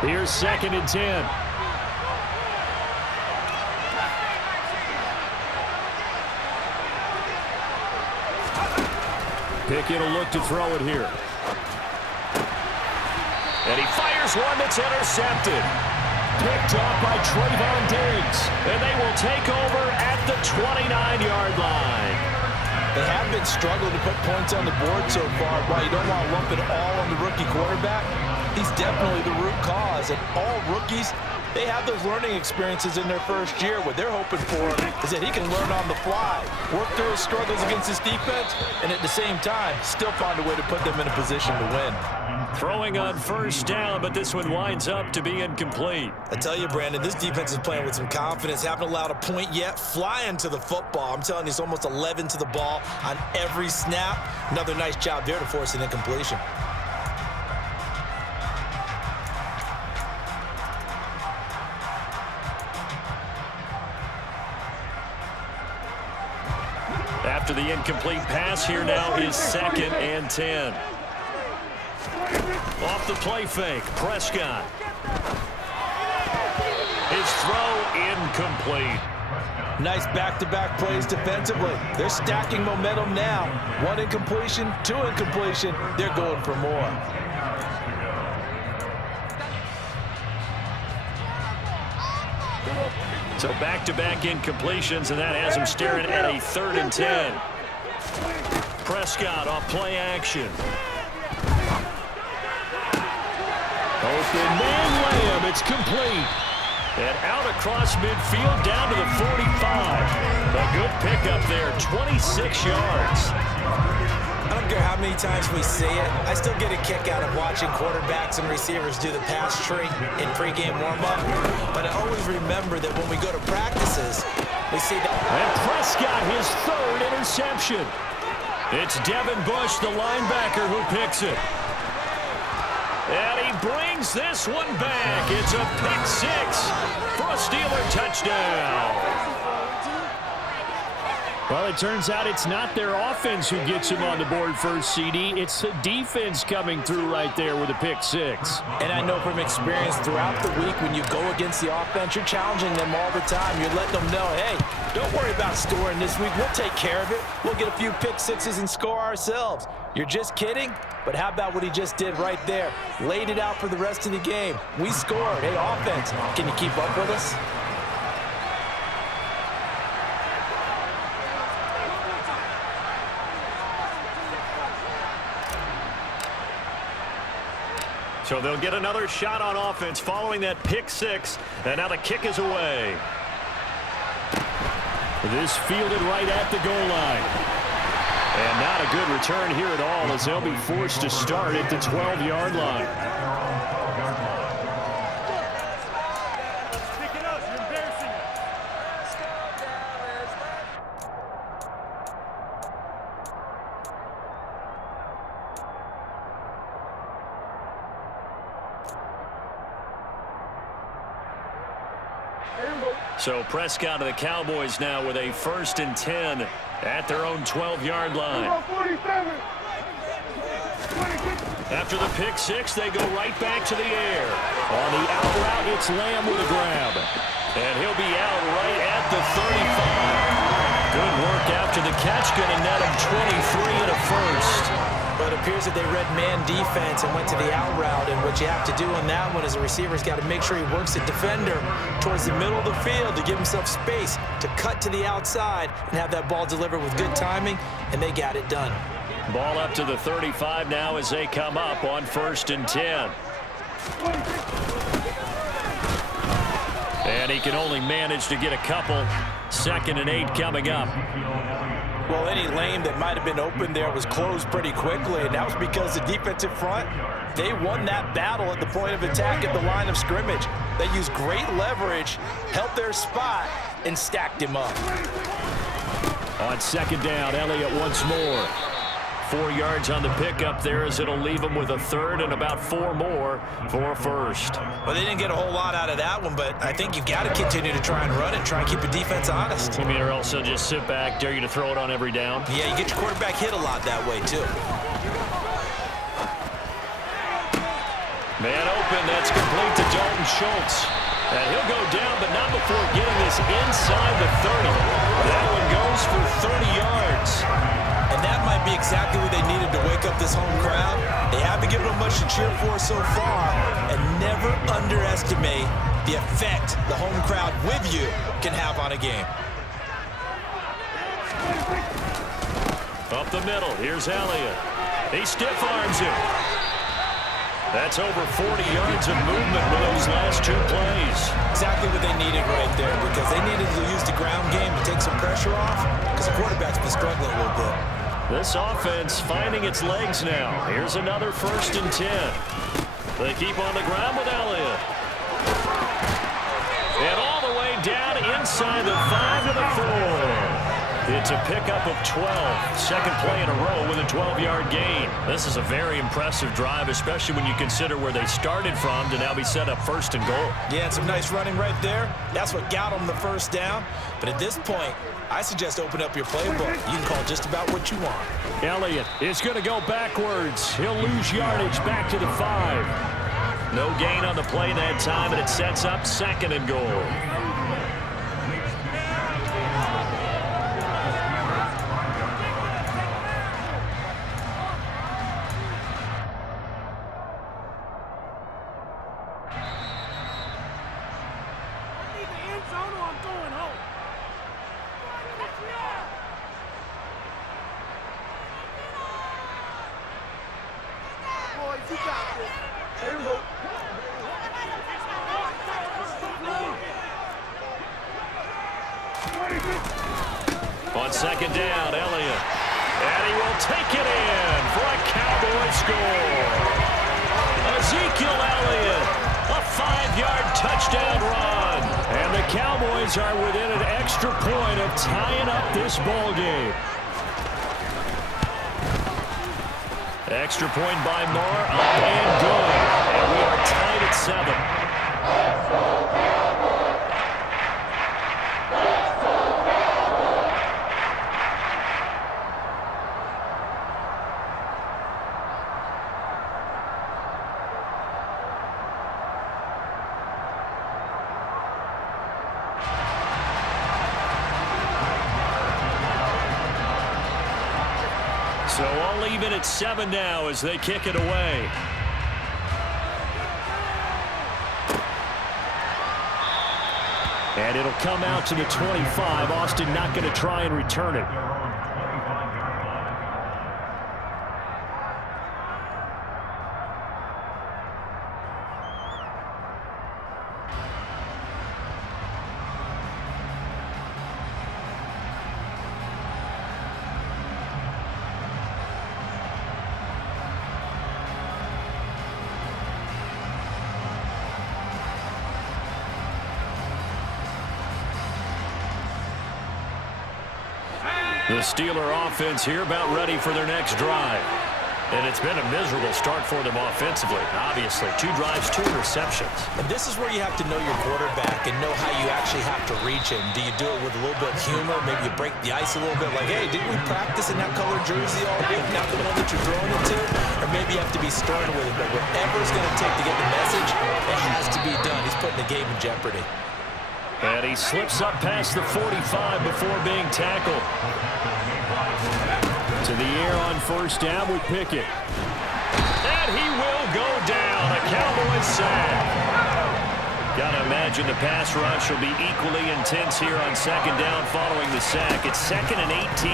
Here's 2nd and 10. Pickett will look to throw it here. And he fires one that's intercepted. Picked off by Trayvon Diggs. And they will take over at the 29-yard line. They have been struggling to put points on the board so far. While you don't want to lump it all on the rookie quarterback, he's definitely the root cause. And all rookies, they have those learning experiences in their first year. What they're hoping for is that he can learn on the fly, work through his struggles against his defense, and at the same time, still find a way to put them in a position to win. Throwing on 1st down, but this one winds up to be incomplete. I tell you, Brandon, this defense is playing with some confidence. Haven't allowed a point yet. Flying to the football. I'm telling you, it's almost 11 to the ball on every snap. Another nice job there to force an incompletion. After the incomplete pass, here now is 2nd and 10. Off the play fake, Prescott. His throw incomplete. Nice back-to-back plays defensively. They're stacking momentum now. 1 incompletion, 2 incompletion. They're going for more. So back-to-back incompletions, and that has him staring at a 3rd and 10. Prescott off play action. Open man layup. It's complete. And out across midfield down to the 45. A good pickup there, 26 yards. I don't care how many times we see it. I still get a kick out of watching quarterbacks and receivers do the pass tree in pregame warm-up. But I always remember that when we go to practices, we see that. And Prescott, his 3rd interception. It's Devin Bush, the linebacker, who picks it. And he brings this one back. It's a pick 6 for a Steeler touchdown. Well, it turns out it's not their offense who gets him on the board first, CD. It's the defense coming through right there with a pick 6. And I know from experience throughout the week, when you go against the offense, you're challenging them all the time. You're letting them know, hey, don't worry about scoring this week. We'll take care of it. We'll get a few pick 6s and score ourselves. You're just kidding? But how about what he just did right there? Laid it out for the rest of the game. We scored. Hey, offense, can you keep up with us? So they'll get another shot on offense following that pick 6. And now the kick is away. This fielded right at the goal line. And not a good return here at all, as they'll be forced to start at the 12-yard line. So Prescott and the Cowboys now with a 1st and 10 at their own 12-yard line. After the pick 6, they go right back to the air. On the out route, it's Lamb with a grab. And he'll be out right at the 35. Good work after the catch, going to net him 23 and a 1st. But it appears that they read man defense and went to the out route. And what you have to do on that one is the receiver's got to make sure he works the defender towards the middle of the field to give himself space to cut to the outside and have that ball delivered with good timing, and they got it done. Ball up to the 35 now as they come up on 1st and 10. And he can only manage to get a couple. 2nd and 8 coming up. Well, any lane that might have been open there was closed pretty quickly, and that was because the defensive front, they won that battle at the point of attack at the line of scrimmage. They used great leverage, held their spot, and stacked him up. On 2nd down, Elliott once more. 4 yards on the pickup there, as it'll leave him with a 3rd and about 4 more for a 1st. Well, they didn't get a whole lot out of that one, but I think you've got to continue to try and run it, try and keep the defense honest. You mean, or else they'll just sit back, dare you to throw it on every down? Yeah, you get your quarterback hit a lot that way, too. Man open, that's complete to Dalton Schultz. And he'll go down, but not before getting this inside the 30. That one goes for 30 yards. And that might be exactly what they needed to wake up this home crowd. They haven't given them much to cheer for so far. And never underestimate the effect the home crowd with you can have on a game. Up the middle, here's Elliott. He stiff arms him. That's over 40 yards of movement with those last two plays. Exactly what they needed right there, because they needed to use the ground game to take some pressure off, because the quarterback's been struggling a little bit. This offense finding its legs now. Here's another 1st and 10. They keep on the ground with Elliott. And all the way down inside the 5 to the 4. It's a pickup of 12. Second play in a row with a 12-yard gain. This is a very impressive drive, especially when you consider where they started from to now be set up 1st and goal. Yeah, and some nice running right there. That's what got them the first down. But at this point, I suggest open up your playbook. You can call just about what you want. Elliott is going to go backwards. He'll lose yardage back to the 5. No gain on the play that time, and it sets up 2nd and goal. On 2nd down, Elliott. And he will take it in for a Cowboy score. Ezekiel Elliott, a 5-yard touchdown run. And the Cowboys are within an extra point of tying up this ball game. Extra point by Moore, up and good. And we are tied at 7. So all even at 7 now as they kick it away. And it'll come out to the 25. Austin not going to try and return it. The Steeler offense here about ready for their next drive. And it's been a miserable start for them offensively, obviously. 2 drives, 2 interceptions. And this is where you have to know your quarterback and know how you actually have to reach him. Do you do it with a little bit of humor? Maybe you break the ice a little bit, like, hey, didn't we practice in that colored jersey all week, not the one that you're throwing it to? Or maybe you have to be stern with it, but whatever it's going to take to get the message, it has to be done. He's putting the game in jeopardy. And he slips up past the 45 before being tackled. To the air on 1st down with Pickett. And he will go down. A Cowboys sack. Got to imagine the pass rush will be equally intense here on 2nd down following the sack. It's 2nd and 18.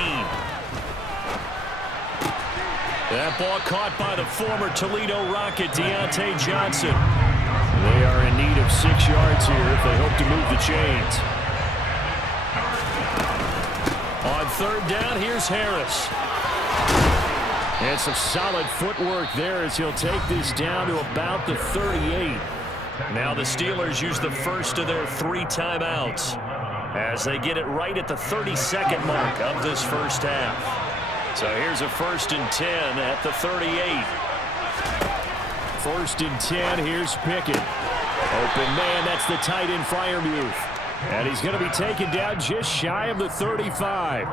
That ball caught by the former Toledo Rocket, Deontay Johnson. They are in need of 6 yards here if they hope to move the chains. On 3rd down, here's Harris. And some solid footwork there as he'll take this down to about the 38. Now the Steelers use the first of their 3 timeouts as they get it right at the 32nd mark of this first half. So here's a 1st and 10 at the 38. 1st and 10, here's Pickett. Open man, that's the tight end Freiermuth. And he's going to be taken down just shy of the 35.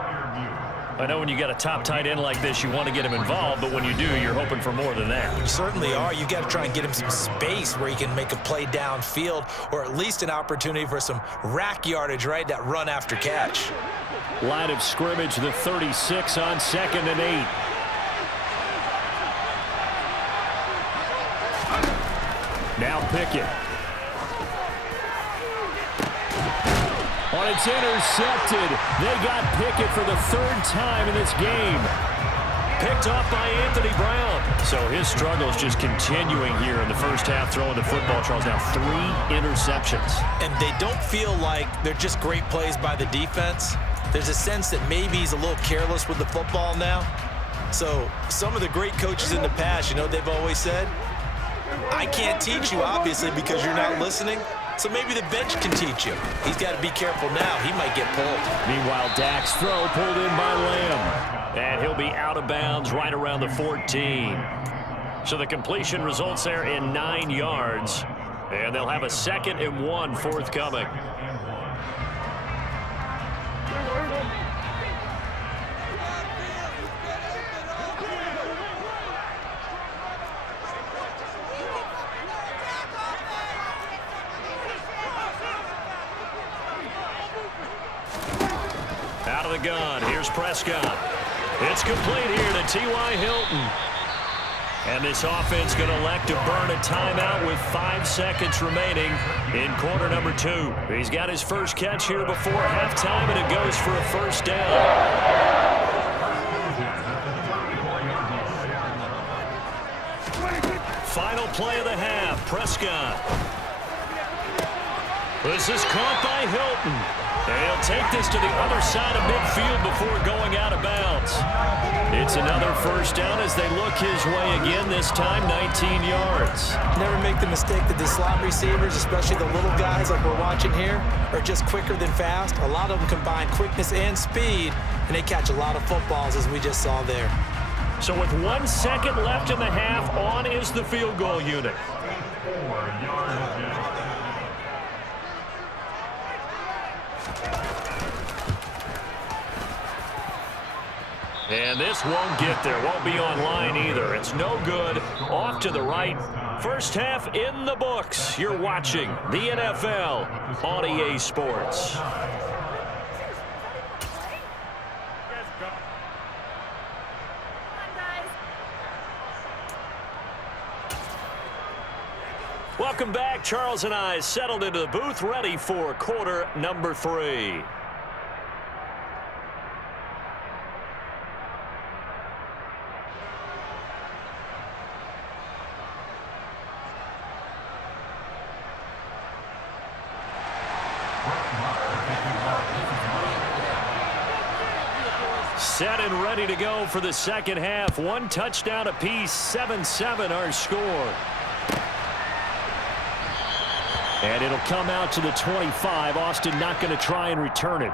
I know when you got a top tight end like this, you want to get him involved, but when you do, you're hoping for more than that. You certainly are. You got to try and get him some space where he can make a play downfield, or at least an opportunity for some rack yardage, right? That run after catch. Line of scrimmage, the 36 on 2nd and 8. Now Pickett. It's intercepted. They got Pickett for the 3rd time in this game. Picked off by Anthony Brown. So his struggles just continuing here in the first half, throwing the football. Charles, now 3 interceptions. And they don't feel like they're just great plays by the defense. There's a sense that maybe he's a little careless with the football now. So some of the great coaches in the past, you know, they've always said, I can't teach you, obviously, because you're not listening. So maybe the bench can teach you. He's got to be careful now. He might get pulled. Meanwhile, Dak's throw pulled in by Lamb. And he'll be out of bounds right around the 14. So the completion results there in 9 yards. And they'll have a 2nd and 1 forthcoming. Out of the gun. Here's Prescott. It's complete here to T.Y. Hilton. And this offense going to elect to burn a timeout with 5 seconds remaining in quarter number 2. He's got his first catch here before halftime, and it goes for a first down. Final play of the half. Prescott. This is caught by Hilton. And he'll take this to the other side of midfield before going out of bounds. It's another first down as they look his way again, this time 19 yards. Never make the mistake that the slot receivers, especially the little guys like we're watching here, are just quicker than fast. A lot of them combine quickness and speed, and they catch a lot of footballs, as we just saw there. So with 1 second left in the half, on is the field goal unit. And this won't get there. Won't be online either. It's no good. Off to the right. First half in the books. You're watching the NFL on EA Sports. Welcome back. Charles and I settled into the booth, ready for quarter number 3. Set and ready to go for the second half. 1 touchdown apiece, 7-7 our score. And it'll come out to the 25. Austin not going to try and return it.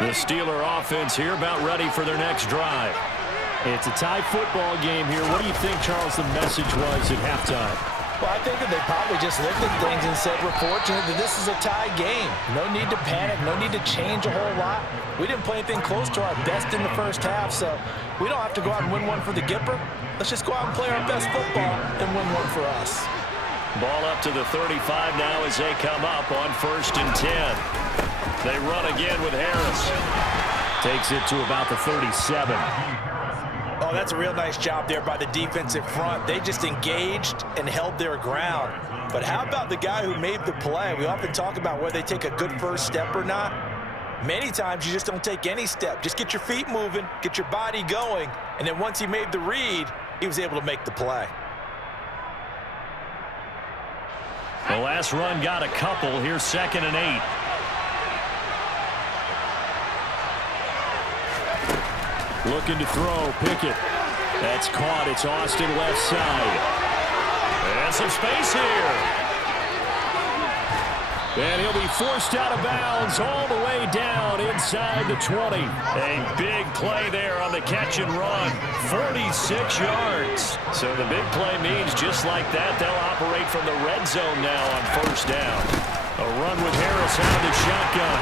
The Steeler offense here about ready for their next drive. It's a tie football game here. What do you think, Charles, the message was at halftime? Well, I think that they probably just looked at things and said, we're fortunate that this is a tie game. No need to panic. No need to change a whole lot. We didn't play anything close to our best in the first half, so we don't have to go out and win one for the Gipper. Let's just go out and play our best football and win one for us. Ball up to the 35 now as they come up on 1st and 10. They run again with Harris. Takes it to about the 37. Oh, that's a real nice job there by the defensive front. They just engaged and held their ground. But how about the guy who made the play? We often talk about whether they take a good first step or not. Many times you just don't take any step. Just get your feet moving, get your body going, and then once he made the read, he was able to make the play. The last run got a couple. Here's 2nd and 8. Looking to throw, Pickett. That's caught. It's Austin left side. And some space here. And he'll be forced out of bounds all the way down inside the 20. A big play there on the catch and run. 46 yards. So the big play means just like that, they'll operate from the red zone now on first down. A run with Harris out of the shotgun.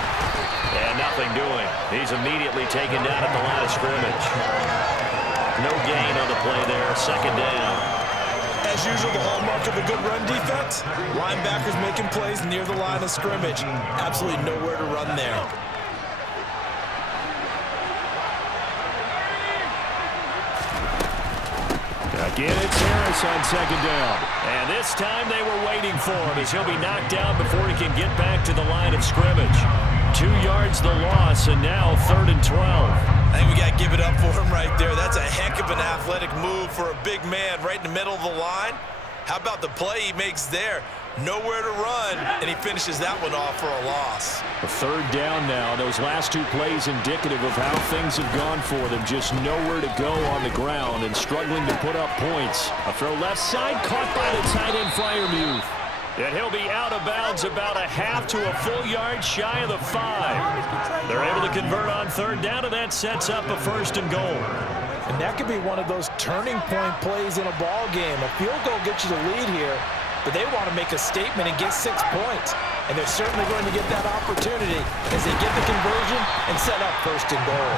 And nothing doing. He's immediately taken down at the line of scrimmage. No gain on the play there. Second down. As usual, the hallmark of a good run defense, linebackers making plays near the line of scrimmage. Absolutely nowhere to run there. Again, it's Harris on second down. And this time they were waiting for him as he'll be knocked down before he can get back to the line of scrimmage. 2 yards the loss, and now 3rd and 12. I think we got to give it up for him right there. That's a heck of an athletic move for a big man right in the middle of the line. How about the play he makes there? Nowhere to run, and he finishes that one off for a loss. A 3rd down now. Those last 2 plays indicative of how things have gone for them. Just nowhere to go on the ground and struggling to put up points. A throw left side, caught by the tight end Freiermuth. And he'll be out of bounds about a half to a full yard shy of the 5. They're able to convert on 3rd down, and that sets up a 1st and goal. And that could be one of those turning point plays in a ball game. A field goal gets you the lead here, but they want to make a statement and get 6 points. And they're certainly going to get that opportunity as they get the conversion and set up 1st and goal.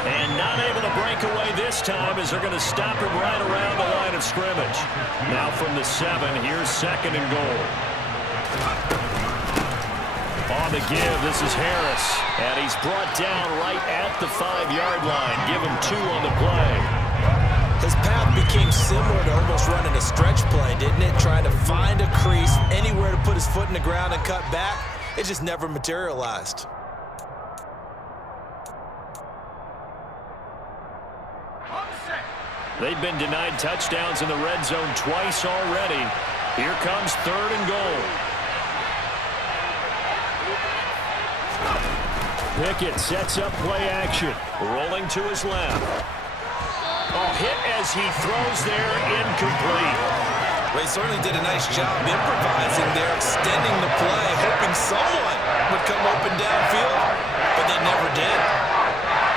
And not able to break away this time as they're going to stop him right around the line of scrimmage. Now from the 7, here's 2nd and goal. On the give, this is Harris. And he's brought down right at the 5-yard line. Give him 2 on the play. His path became similar to almost running a stretch play, didn't it? Trying to find a crease, anywhere to put his foot in the ground and cut back. It just never materialized. They've been denied touchdowns in the red zone twice already. Here comes 3rd and goal. Pickett sets up play action. Rolling to his left. Oh, hit as he throws there, incomplete. Well, he certainly did a nice job improvising there, extending the play, hoping someone would come open downfield, but they never did.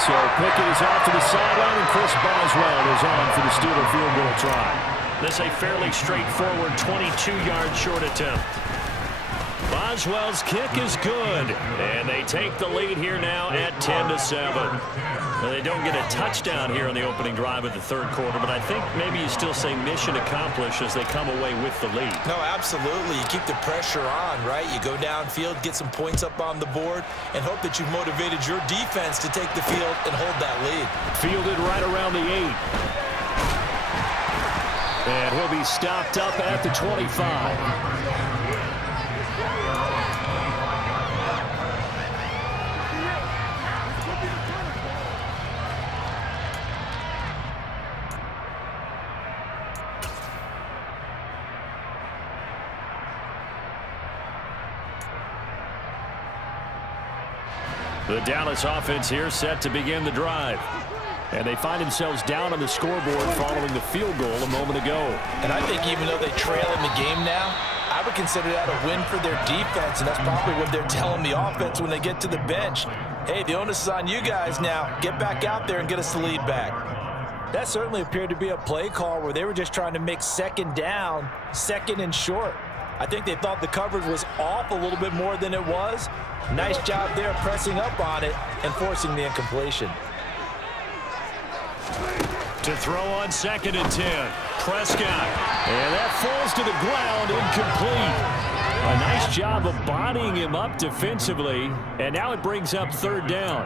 So Pickett is off to the sideline, and Chris Boswell is on for the Steeler field goal try. This is a fairly straightforward 22-yard short attempt. Boswell's kick is good, and they take the lead here now at 10-7. Now, they don't get a touchdown here on the opening drive of the 3rd quarter, but I think maybe you still say mission accomplished as they come away with the lead. No, absolutely. You keep the pressure on, right? You go downfield, get some points up on the board, and hope that you've motivated your defense to take the field and hold that lead. Fielded right around the 8. And he'll be stopped up at the 25. The Dallas offense here set to begin the drive. And they find themselves down on the scoreboard following the field goal a moment ago. And I think even though they trail in the game now, I would consider that a win for their defense, and that's probably what they're telling the offense when they get to the bench. Hey, the onus is on you guys now. Get back out there and get us the lead back. That certainly appeared to be a play call where they were just trying to make 2nd down, 2nd and short. I think they thought the coverage was off a little bit more than it was. Nice job there pressing up on it and forcing the incompletion. To throw on 2nd and 10. Prescott. And that falls to the ground, incomplete. A nice job of bodying him up defensively. And now it brings up 3rd down.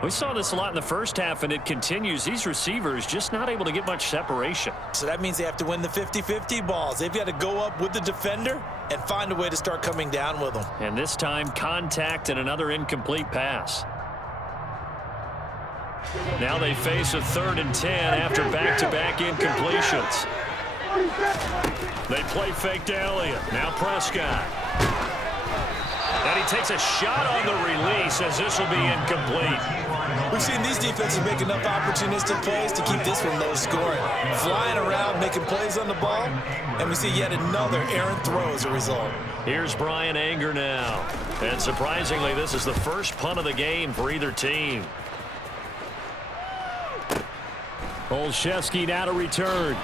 We saw this a lot in the first half, and it continues. These receivers just not able to get much separation. So that means they have to win the 50-50 balls. They've got to go up with the defender and find a way to start coming down with them. And this time, contact and another incomplete pass. Now they face a 3rd and 10 after back-to-back incompletions. They play fake to Elliott. Now Prescott. And he takes a shot on the release as this will be incomplete. We've seen these defenses make enough opportunistic plays to keep this one low scoring. Flying around, making plays on the ball, and we see yet another errant throw as a result. Here's Brian Anger now. And surprisingly, this is the first punt of the game for either team. Olszewski now to return.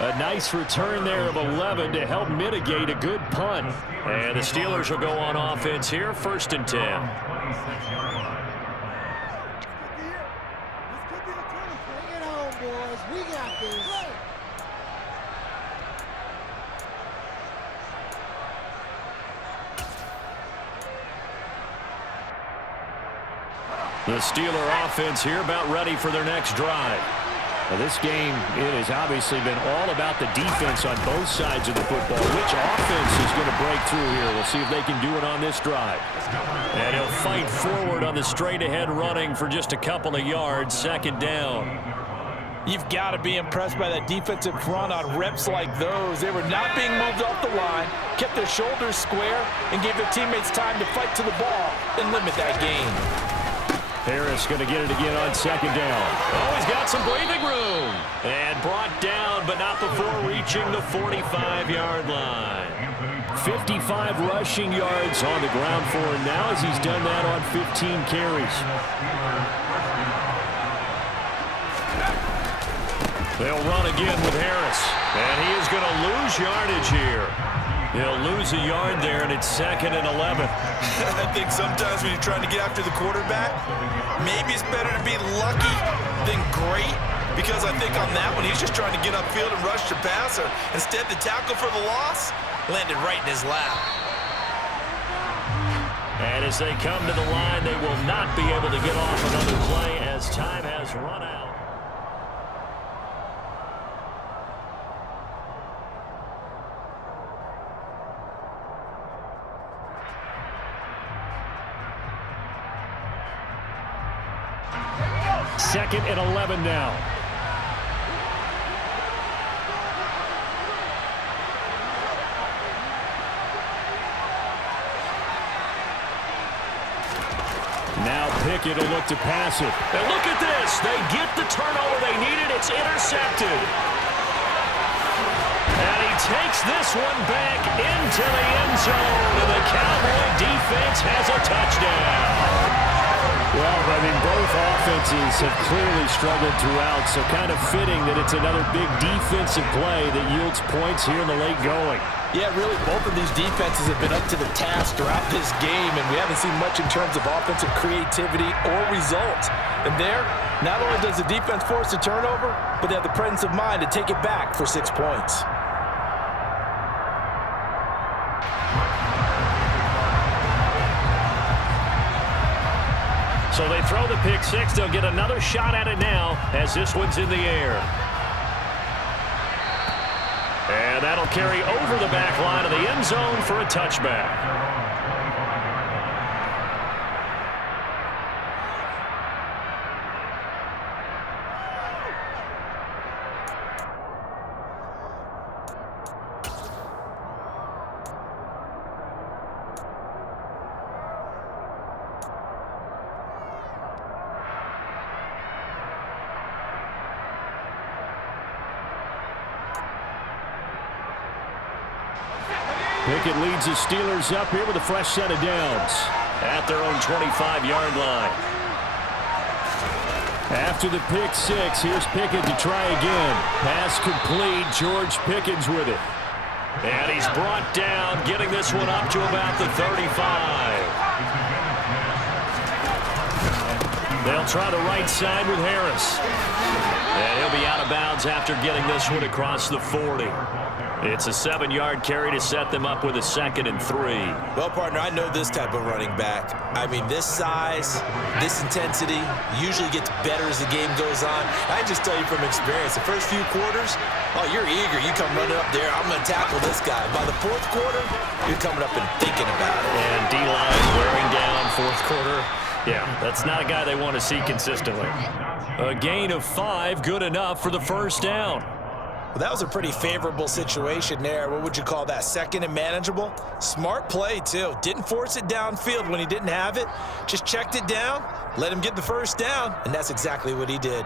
A nice return there of 11 to help mitigate a good punt. And the Steelers will go on offense here, 1st and 10. The Steeler offense here about ready for their next drive. Well, this game, it has obviously been all about the defense on both sides of the football. Which offense is going to break through here? We'll see if they can do it on this drive. And he'll fight forward on the straight-ahead running for just a couple of yards, 2nd down. You've got to be impressed by that defensive front on reps like those. They were not being moved off the line, kept their shoulders square, and gave their teammates time to fight to the ball and limit that gain. Harris going to get it again on 2nd down. Oh, he's got some breathing room. And brought down, but not before reaching the 45-yard line. 55 rushing yards on the ground for him now as he's done that on 15 carries. They'll run again with Harris. And he is going to lose yardage here. He'll lose a yard there, and it's 2nd and 11. I think sometimes when you're trying to get after the quarterback, maybe it's better to be lucky than great, because I think on that one, he's just trying to get upfield and rush the passer. Instead, the tackle for the loss landed right in his lap. And as they come to the line, they will not be able to get off another play as time has run out. Second and 11 now. Now Pickett will look to pass it. And look at this. They get the turnover they needed. It's intercepted. And he takes this one back into the end zone. And the Cowboy defense has a touchdown. Well, I mean, both offenses have clearly struggled throughout, so kind of fitting that it's another big defensive play that yields points here in the late going. Yeah, really, both of these defenses have been up to the task throughout this game, and we haven't seen much in terms of offensive creativity or results. And there, not only does the defense force a turnover, but they have the presence of mind to take it back for 6 points. So they throw the pick six. They'll get another shot at it now as this one's in the air. And that'll carry over the back line of the end zone for a touchback. Pickett leads the Steelers up here with a fresh set of downs at their own 25-yard line. After the pick six, here's Pickett to try again. Pass complete. George Pickens with it. And he's brought down, getting this one up to about the 35. They'll try the right side with Harris. And he'll be out of bounds after getting this one across the 40. It's a 7-yard carry to set them up with a 2nd and 3. Well, partner, I know this type of running back. I mean, this size, this intensity usually gets better as the game goes on. I just tell you from experience, the first few quarters, oh, you're eager. You come running up there, I'm going to tackle this guy. By the 4th quarter, you're coming up and thinking about it. And D-line wearing down 4th quarter. Yeah, that's not a guy they want to see consistently. A gain of 5, good enough for the first down. Well, that was a pretty favorable situation there. What would you call that? Second and manageable? Smart play, too. Didn't force it downfield when he didn't have it. Just checked it down, let him get the first down, and that's exactly what he did.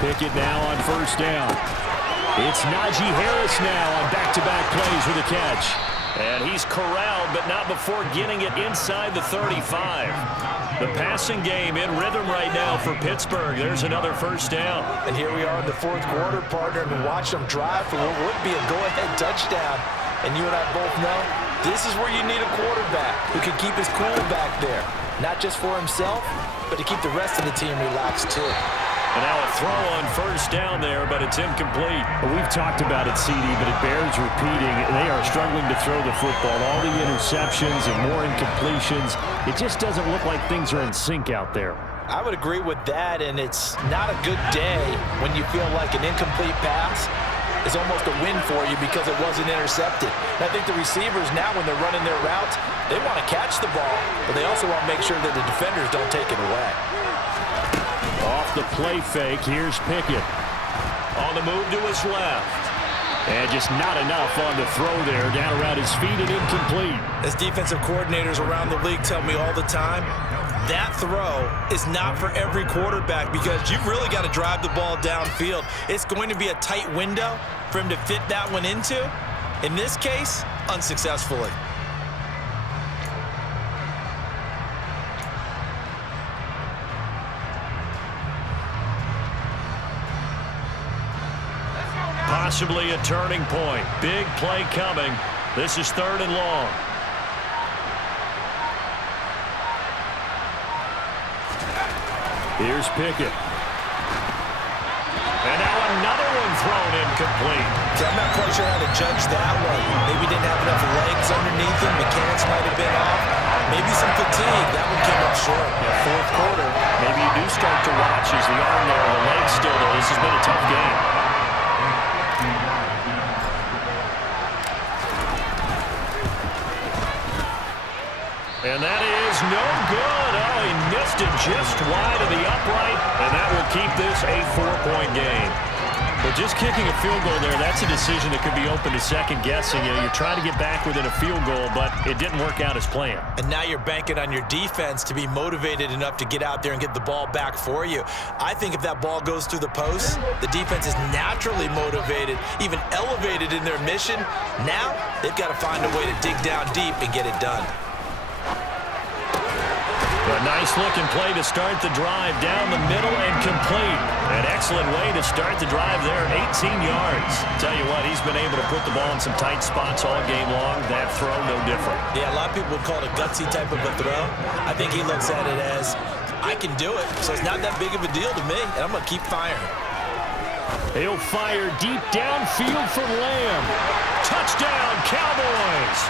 Pickett now on first down. It's Najee Harris now on back-to-back plays with a catch. And he's corralled, but not before getting it inside the 35. The passing game in rhythm right now for Pittsburgh. There's another first down. And here we are in the fourth quarter, partner, and watch them drive for what would be a go-ahead touchdown. And you and I both know this is where you need a quarterback who can keep his cool back there. Not just for himself, but to keep the rest of the team relaxed, too. And now a throw on first down there, but it's incomplete. Well, we've talked about it, CD, but it bears repeating. They are struggling to throw the football. All the interceptions and more incompletions. It just doesn't look like things are in sync out there. I would agree with that, and it's not a good day when you feel like an incomplete pass is almost a win for you because it wasn't intercepted. And I think the receivers now, when they're running their routes, they want to catch the ball, but they also want to make sure that the defenders don't take it away. Off the play fake, here's Pickett. On the move to his left. And just not enough on the throw there, down around his feet and incomplete. As defensive coordinators around the league tell me all the time, that throw is not for every quarterback because you've really got to drive the ball downfield. It's going to be a tight window for him to fit that one into. In this case, unsuccessfully. Possibly a turning point. Big play coming. This is 3rd and long. Here's Pickett. And now another one thrown incomplete. I'm not quite sure how to judge that one. Maybe didn't have enough legs underneath him. Mechanics might have been off. Maybe some fatigue. That one came up short. Yeah, fourth quarter. Maybe you do start to watch as the arm there, the legs still there. This has been a tough game. And that is no good. Oh, he missed it just wide of the upright, and that will keep this a 4-point game. But just kicking a field goal there, that's a decision that could be open to second-guessing. You know, you're trying to get back within a field goal, but it didn't work out as planned. And now you're banking on your defense to be motivated enough to get out there and get the ball back for you. I think if that ball goes through the post, the defense is naturally motivated, even elevated in their mission. Now they've got to find a way to dig down deep and get it done. A nice-looking play to start the drive down the middle and complete. An excellent way to start the drive there, 18 yards. Tell you what, he's been able to put the ball in some tight spots all game long. That throw, no different. Yeah, a lot of people would call it a gutsy type of a throw. I think he looks at it as, I can do it, so it's not that big of a deal to me, and I'm going to keep firing. He'll fire deep downfield for Lamb. Touchdown, Cowboys!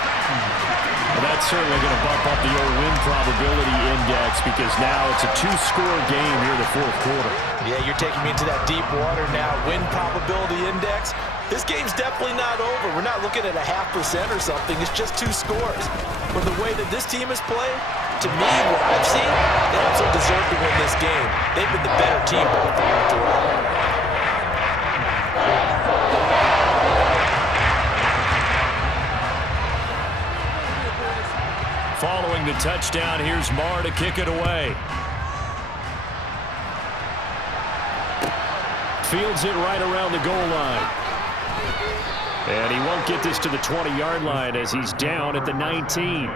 Well, that's certainly going to bump up the old win probability index because now it's a 2-score game here in the fourth quarter. Yeah, you're taking me into that deep water now. Win probability index. This game's definitely not over. We're not looking at a 0.5% or something. It's just 2 scores. But the way that this team has played, to me, what I've seen, they also deserve to win this game. They've been the better team all throughout. Following the touchdown, here's Marr to kick it away. Fields it right around the goal line. And he won't get this to the 20-yard line as he's down at the 19.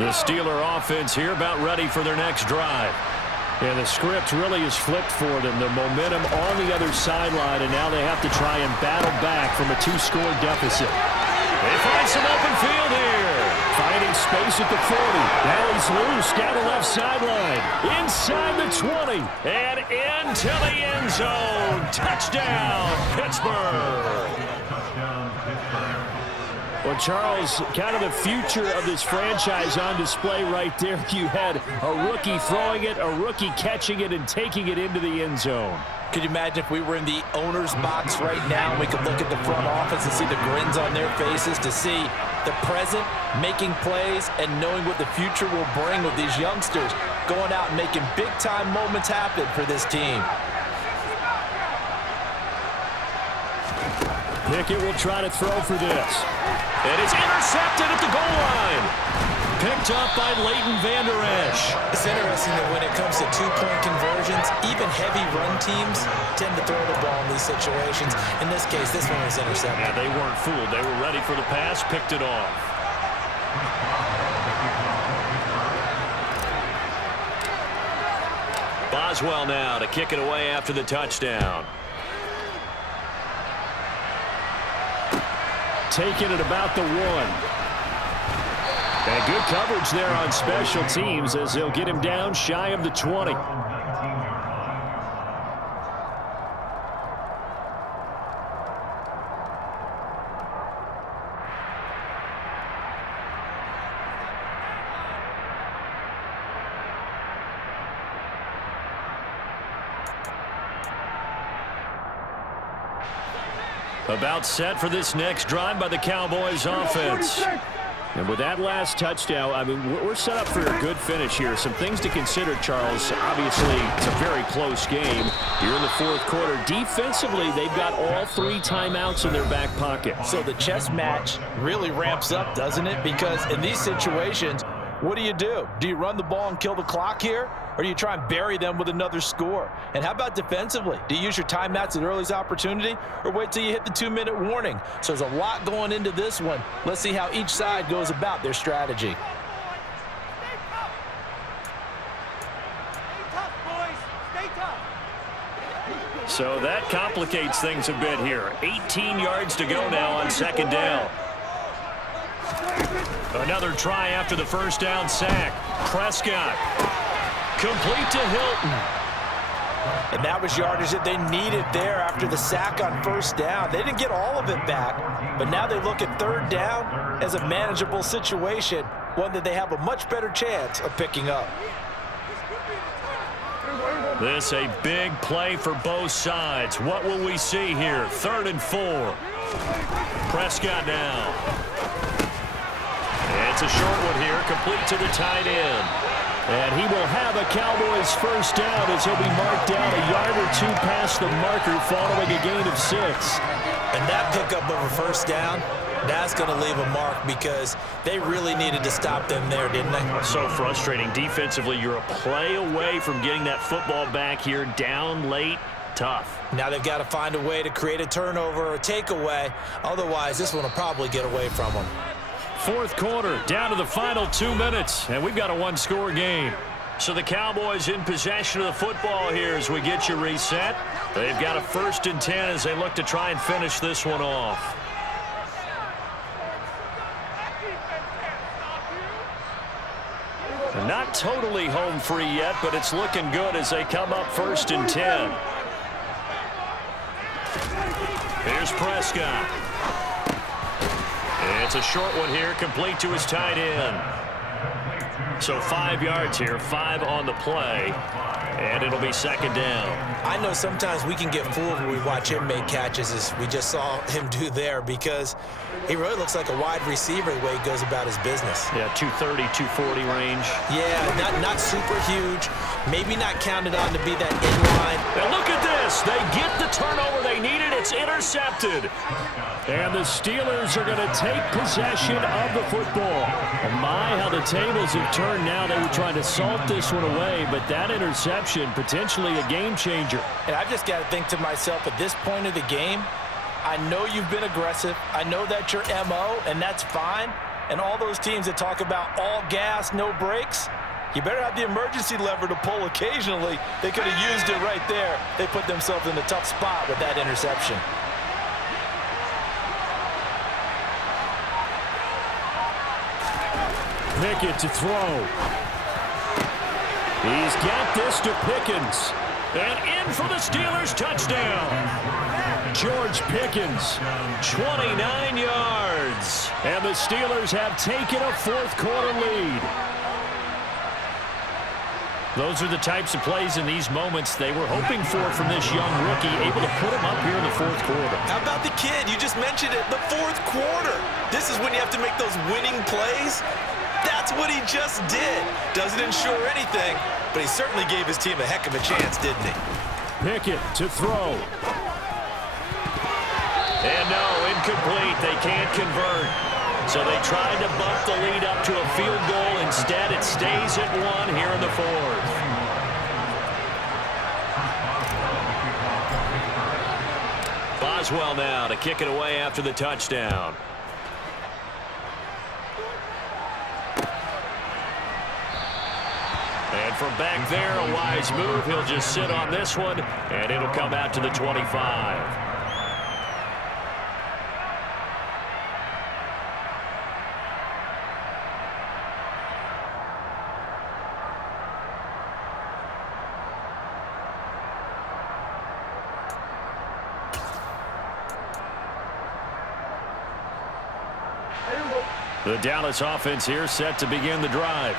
The Steeler offense here about ready for their next drive. And the script really is flipped for them. The momentum on the other sideline, and now they have to try and battle back from a 2-score deficit. They find some open field here. Finding space at the 40. Now he's loose down the left sideline. Inside the 20. And into the end zone. Touchdown, Pittsburgh. Well, Charles, kind of the future of this franchise on display right there. You had a rookie throwing it, a rookie catching it, and taking it into the end zone. Could you imagine if we were in the owner's box right now and we could look at the front office and see the grins on their faces, to see the present making plays and knowing what the future will bring with these youngsters going out and making big-time moments happen for this team. Pickett will try to throw for this. And it's intercepted at the goal line. Picked up by Leighton Vander Esch. It's interesting that when it comes to two-point conversions, even heavy run teams tend to throw the ball in these situations. In this case, this one was intercepted. Yeah, they weren't fooled. They were ready for the pass, picked it off. Boswell now to kick it away after the touchdown. Taking it about the 1. And good coverage there on special teams as they'll get him down shy of the 20. About set for this next drive by the Cowboys offense. And with that last touchdown, I mean, we're set up for a good finish here. Some things to consider, Charles. Obviously, it's a very close game. You're in the fourth quarter. Defensively, they've got all 3 timeouts in their back pocket. So the chess match really ramps up, doesn't it? Because in these situations, what do? Do you run the ball and kill the clock here? Or do you try and bury them with another score? And how about defensively? Do you use your timeouts at earliest opportunity or wait till you hit the 2-minute warning? So there's a lot going into this one. Let's see how each side goes about their strategy. So that complicates things a bit here. 18 yards to go now on second down. Another try after the first down sack. Prescott. Complete to Hilton. And that was yardage that they needed there after the sack on first down. They didn't get all of it back, but now they look at third down as a manageable situation, one that they have a much better chance of picking up. This a big play for both sides. What will we see here? 3rd and 4. Prescott now. It's a short one here, complete to the tight end. And he will have a Cowboys first down as he'll be marked down a yard or 2 past the marker following a gain of 6. And that pickup of a first down, that's going to leave a mark because they really needed to stop them there, didn't they? So frustrating. Defensively, you're a play away from getting that football back here down late. Tough. Now they've got to find a way to create a turnover or a takeaway. Otherwise, this one will probably get away from them. Fourth quarter, down to the final 2 minutes, and we've got a 1-score game. So the Cowboys in possession of the football here as we get you reset. They've got a 1st and 10 as they look to try and finish this one off. They're not totally home free yet, but it's looking good as they come up 1st and 10. Here's Prescott. It's a short one here, complete to his tight end. So 5 yards here, 5 on the play, and it'll be 2nd down. I know sometimes we can get fooled when we watch him make catches, as we just saw him do there, because he really looks like a wide receiver the way he goes about his business. Yeah, 230, 240 range. Yeah, not super huge, maybe not counted on to be that inline. And look at this. They get the turnover they needed. It's intercepted. And the Steelers are going to take possession of the football. And my, how the tables have turned now. They were trying to salt this one away, but that interception, potentially a game changer. And I've just got to think to myself, at this point of the game, I know you've been aggressive. I know that's your MO, and that's fine. And all those teams that talk about all gas, no brakes, you better have the emergency lever to pull occasionally. They could have used it right there. They put themselves in a tough spot with that interception. Pickett to throw. He's got this to Pickens. And in for the Steelers touchdown. George Pickens. 29 yards. And the Steelers have taken a fourth-quarter lead. Those are the types of plays in these moments they were hoping for from this young rookie, able to put him up here in the fourth quarter. How about the kid? You just mentioned it, the fourth quarter. This is when you have to make those winning plays. That's what he just did. Doesn't ensure anything, but he certainly gave his team a heck of a chance, didn't he? Pickett to throw. And no, incomplete. They can't convert. So they tried to bump the lead up to a field goal. Instead, it stays at 1 here in the fourth. Boswell now to kick it away after the touchdown. And from back there, a wise move. He'll just sit on this one, and it'll come out to the 25. The Dallas offense here set to begin the drive.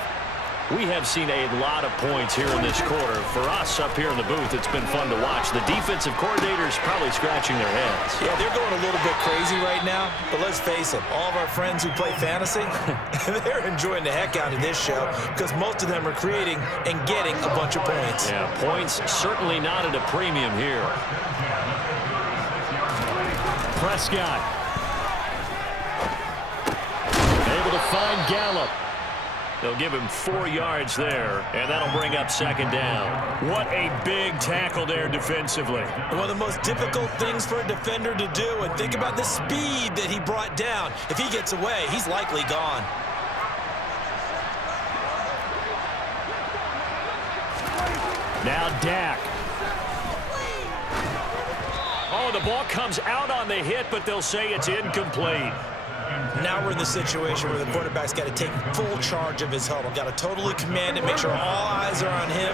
We have seen a lot of points here in this quarter. For us up here in the booth, it's been fun to watch. The defensive coordinators probably scratching their heads. Yeah, they're going a little bit crazy right now, but let's face it, all of our friends who play fantasy, they're enjoying the heck out of this show because most of them are creating and getting a bunch of points. Yeah, points certainly not at a premium here. Prescott. Able to find Gallup. They'll give him 4 yards there, and that'll bring up second down. What a big tackle there defensively. One of the most difficult things for a defender to do, and think about the speed that he brought down. If he gets away, he's likely gone. Now Dak. Oh, the ball comes out on the hit, but they'll say it's incomplete. Now we're in the situation where the quarterback's got to take full charge of his huddle. Got to totally command it, make sure all eyes are on him.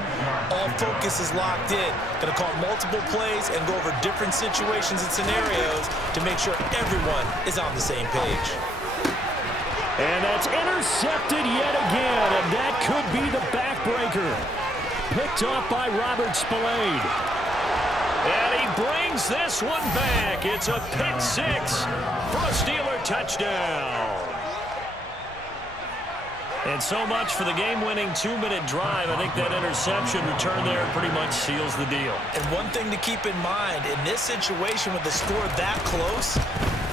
All focus is locked in. Going to call multiple plays and go over different situations and scenarios to make sure everyone is on the same page. And that's intercepted yet again, and that could be the backbreaker. Picked off by Robert Spillane. And he brings this one back. It's a pick six for a Steeler touchdown. And so much for the game-winning 2-minute drive. I think that interception return there pretty much seals the deal. And one thing to keep in mind, in this situation with the score that close,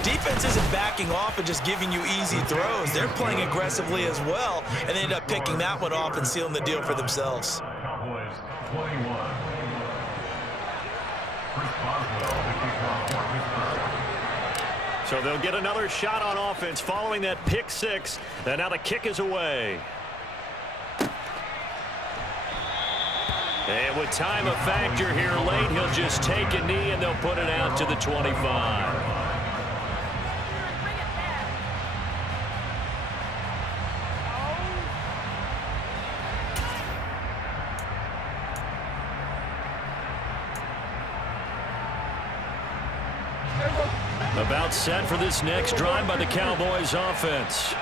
defense isn't backing off and just giving you easy throws. They're playing aggressively as well, and they end up picking that one off and sealing the deal for themselves. Cowboys 21. So they'll get another shot on offense following that pick six. And now the kick is away. And with time a factor here late, he'll just take a knee and they'll put it out to the 25. About set for this next drive by the Cowboys offense.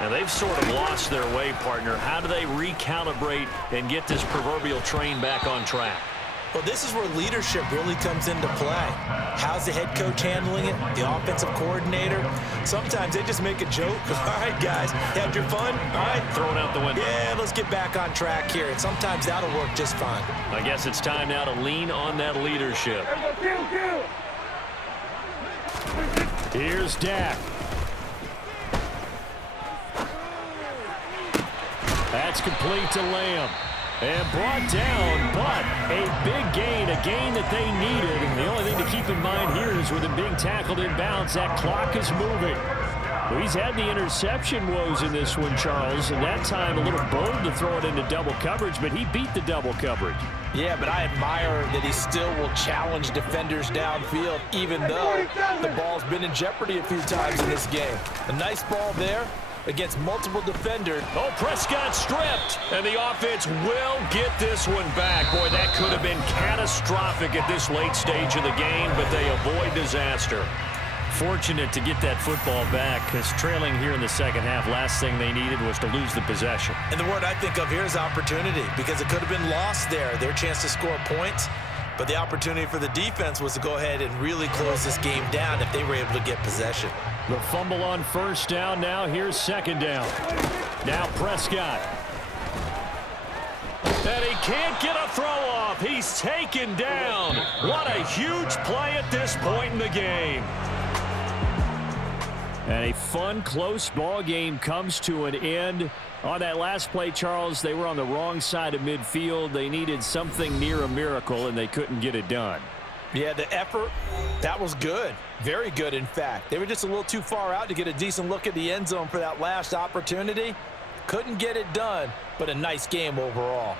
And they've sort of lost their way, partner. How do they recalibrate and get this proverbial train back on track? Well, this is where leadership really comes into play. How's the head coach handling it? The offensive coordinator? Sometimes they just make a joke. All right, guys, had your fun? All right. Throw it out the window. Yeah, let's get back on track here. And sometimes that'll work just fine. I guess it's time now to lean on that leadership. Here's Dak. That's complete to Lamb. And brought down, but a big gain, a gain that they needed. And the only thing to keep in mind here is with him being tackled in bounds, that clock is moving. Well, he's had the interception woes in this one, Charles, and that time a little burn to throw it into double coverage, but he beat the double coverage. Yeah, but I admire that he still will challenge defenders downfield, even though the ball's been in jeopardy a few times in this game. A nice ball there, against multiple defenders. Oh, Prescott stripped, and the offense will get this one back. Boy, that could have been catastrophic at this late stage of the game, but they avoid disaster. Fortunate to get that football back, because trailing here in the second half, last thing they needed was to lose the possession. And the word I think of here is opportunity, because it could have been lost there, their chance to score points. But the opportunity for the defense was to go ahead and really close this game down if they were able to get possession. The fumble on first down. Now here's second down. Now Prescott. And he can't get a throw off. He's taken down. What a huge play at this point in the game. And a fun, close ball game comes to an end. On that last play, Charles, they were on the wrong side of midfield. They needed something near a miracle, and they couldn't get it done. Yeah, the effort, that was good. Very good, in fact. They were just a little too far out to get a decent look at the end zone for that last opportunity. Couldn't get it done, but a nice game overall.